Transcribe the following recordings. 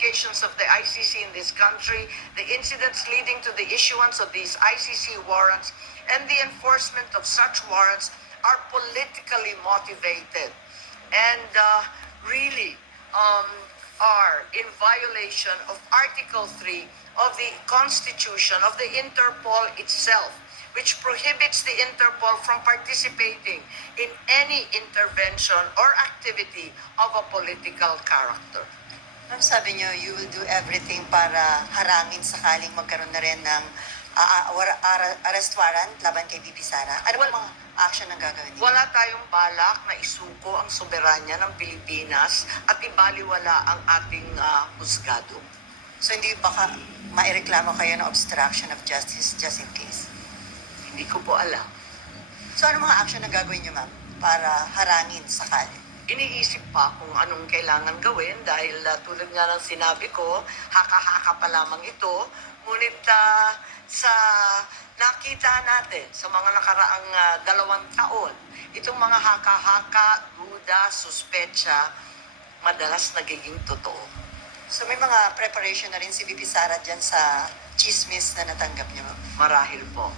investigations of the ICC in this country, the incidents leading to the issuance of these ICC warrants, and the enforcement of such warrants are politically motivated and really are in violation of Article 3 of the Constitution of the Interpol itself, which prohibits the Interpol from participating in any intervention or activity of a political character. Ma'am, sabi niyo, you will do everything para harangin sakaling magkaroon na rin ng arrest warrant laban kay VP Sara. Ano Well, mga action ang gagawin niyo? Wala tayong balak na isuko ang soberanya ng Pilipinas at ibaliwala ang ating husgado. So hindi baka maireklamo kayo ng obstruction of justice just in case? Hindi ko po alam. So ano mga action ang gagawin niyo, ma'am, para harangin sakali? Iniisip pa kung anong kailangan gawin dahil tulad nga ng sinabi ko, haka-haka pa lamang ito. Ngunit sa nakita natin sa mga nakaraang 2 taon, itong mga haka-haka, duda, suspecha, madalas nagiging totoo. So may mga preparation na rin si VP Sara dyan sa chismis na natanggap niyo, ma'am? Marahil po.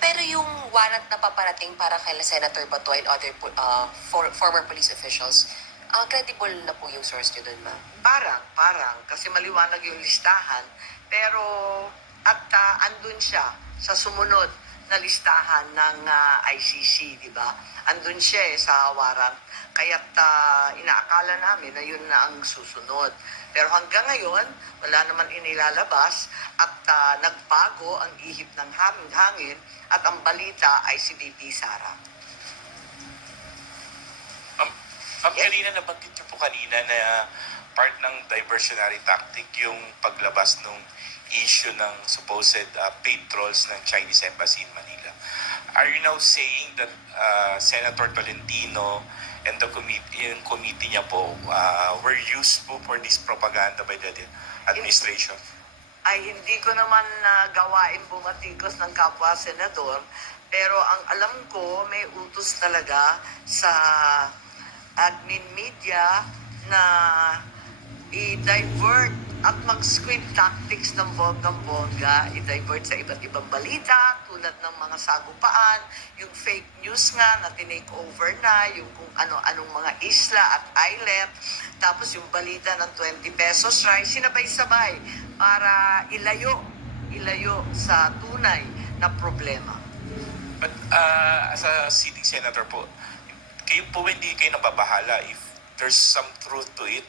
Pero yung warrant na paparating para kay Senator Bato and other former police officials, credible na po yung source nyo dun, ma'am? Parang, kasi maliwanag yung listahan, pero andun siya sa sumunod na listahan ng ICC, di ba? Andun siya sa warrant. Kaya't inaakala namin na yun na ang susunod. Pero hanggang ngayon, wala naman inilalabas at nagbago ang ihip ng hangin at ang balita ay si VP Sara. Ma'am, kanina nabanggit niyo po kanina na part ng diversionary tactic yung paglabas ng issue ng supposed paid trolls ng Chinese Embassy in Manila. Are you now saying that Senator Tolentino and the committee niya po were useful for this propaganda by the administration? Ay hindi ko naman gawain bumatikos ng kapwa senador, pero ang alam ko may utos talaga sa admin media na i-divert at mag-squib tactics ng bonggang-bongga, i-divert sa iba't ibang balita tulad ng mga sagupaan, yung fake news nga na tinake over na, yung kung ano-anong mga isla at islet, tapos yung balita ng 20 pesos rice, sinabay-sabay para ilayo sa tunay na problema. But as a sitting senator po, kayo po hindi kayo nababahala if there's some truth to it